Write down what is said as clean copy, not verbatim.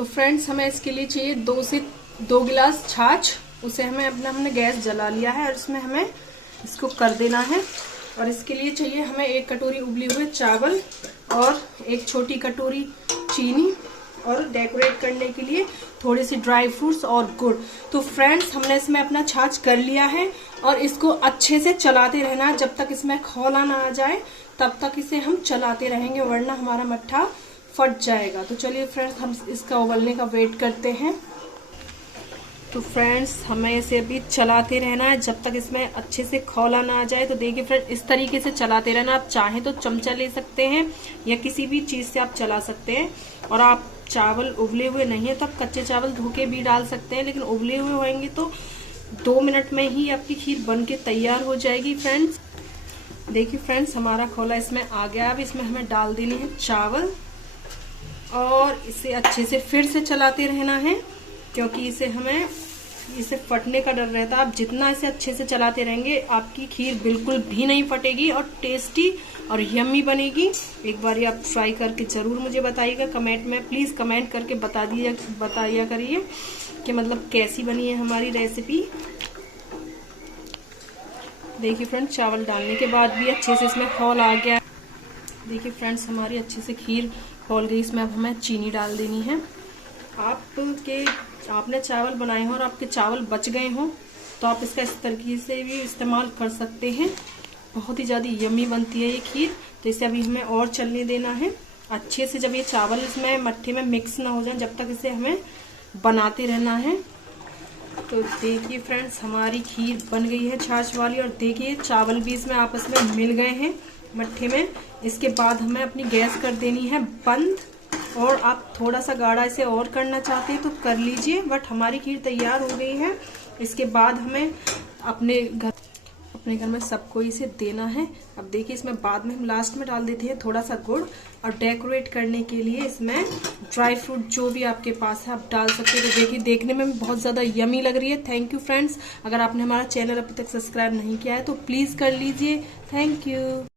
तो फ्रेंड्स हमें इसके लिए चाहिए 2 से 2 गिलास छाछ। उसे हमने गैस जला लिया है और इसमें हमें इसको कर देना है। और इसके लिए चाहिए हमें 1 कटोरी उबले हुए चावल और 1 छोटी कटोरी चीनी और डेकोरेट करने के लिए थोड़े से ड्राई फ्रूट्स और गुड़। तो फ्रेंड्स हमने इसमें अपना छाछ कर लिया है और इसको अच्छे से चलाते रहना है जब तक इसमें खौला ना आ जाए, तब तक इसे हम चलाते रहेंगे, वरना हमारा मट्ठा फट जाएगा। तो चलिए फ्रेंड्स हम इसका उबलने का वेट करते हैं। तो फ्रेंड्स हमें इसे अभी चलाते रहना है जब तक इसमें अच्छे से खौला ना आ जाए। तो देखिए फ्रेंड्स इस तरीके से चलाते रहना। आप चाहें तो चमचा ले सकते हैं या किसी भी चीज से आप चला सकते हैं। और आप चावल उबले हुए नहीं है तो आप कच्चे चावल धो के भी डाल सकते हैं, लेकिन उबले हुए होंगे तो 2 मिनट में ही आपकी खीर बन के तैयार हो जाएगी। फ्रेंड्स देखिए फ्रेंड्स हमारा खोला इसमें आ गया। अब इसमें हमें डाल देनी है चावल और इसे अच्छे से फिर से चलाते रहना है, क्योंकि इसे फटने का डर रहता है। आप जितना इसे अच्छे से चलाते रहेंगे आपकी खीर बिल्कुल भी नहीं फटेगी और टेस्टी और यम्मी बनेगी। एक बार आप ट्राई करके जरूर मुझे बताइएगा कमेंट में, प्लीज कमेंट करके बताइए करिए कि मतलब कैसी बनी है हमारी रेसिपी। देखिए फ्रेंड्स चावल डालने के बाद भी अच्छे से इसमें खौल आ गया। देखिए फ्रेंड्स हमारी अच्छे से खीर खौल गई। इसमें अब हमें चीनी डाल देनी है। आपने चावल बनाए हो और आपके चावल बच गए हो तो आप इसका इस तरीके से भी इस्तेमाल कर सकते हैं। बहुत ही ज़्यादा यम्मी बनती है ये खीर। तो इसे अभी हमें और चलने देना है अच्छे से। जब ये चावल इसमें मट्ठे में मिक्स ना हो जाए जब तक इसे हमें बनाते रहना है। तो देखिए फ्रेंड्स हमारी खीर बन गई है छाछ वाली, और देखिए चावल भी इसमें आपस में मिल गए हैं मट्ठे में। इसके बाद हमें अपनी गैस कर देनी है बंद, और आप थोड़ा सा गाढ़ा इसे और करना चाहते हैं तो कर लीजिए। बट हमारी खीर तैयार हो गई है। इसके बाद हमें अपने घर में सबको इसे देना है। अब देखिए इसमें बाद में हम लास्ट में डाल देते हैं थोड़ा सा गुड़, और डेकोरेट करने के लिए इसमें ड्राई फ्रूट जो भी आपके पास है आप डाल सकते हैं। तो देखिए देखने में बहुत ज़्यादा यमी लग रही है। Thank you friends. अगर आपने हमारा चैनल अभी तक सब्सक्राइब नहीं किया है तो प्लीज़ कर लीजिए। Thank you.